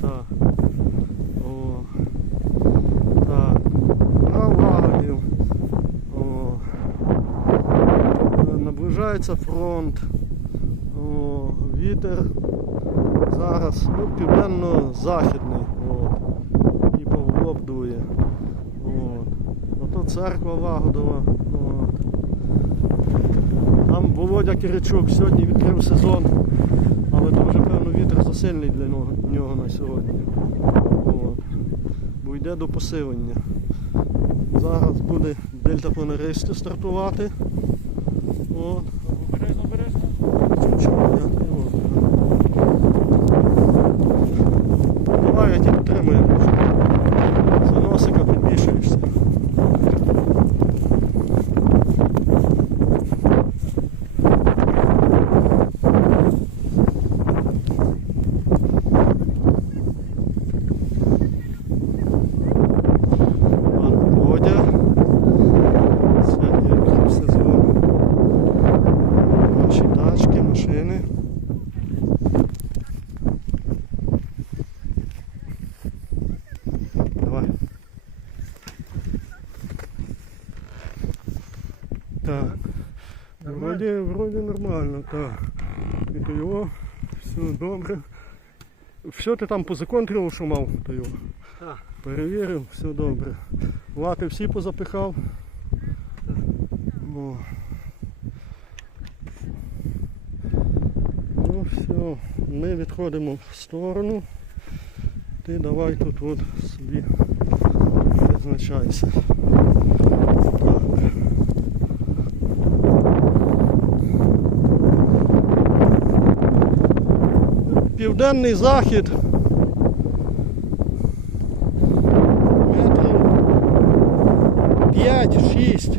так. О. Так. Наладив. О. Е, наближається фронт. О. Вітер. Зараз ну, південно-західний. І павлоб дує. Ото церква Вагодова. От. Там Володя Киричук сьогодні відкрив сезон, але дуже вітер засильний для нього, на сьогодні. От. Бо йде до посилення. Зараз буде дельтапланеристи стартувати. От. Так. Вроді, вроді нормально, так. І то його, все добре. Все ти там позаконтрював, що мав, то його. Так. Перевірив, все добре. Лати всі позапихав. О. Ну все, ми відходимо в сторону. Ти давай тут от собі визначайся. Так. Південний захід. Метрів 5-6.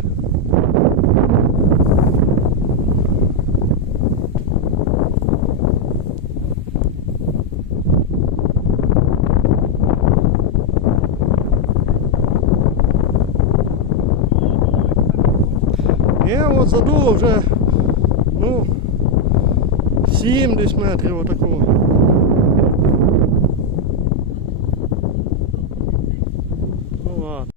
Є, от задуло вже, ну, 7 десь метрів отакого.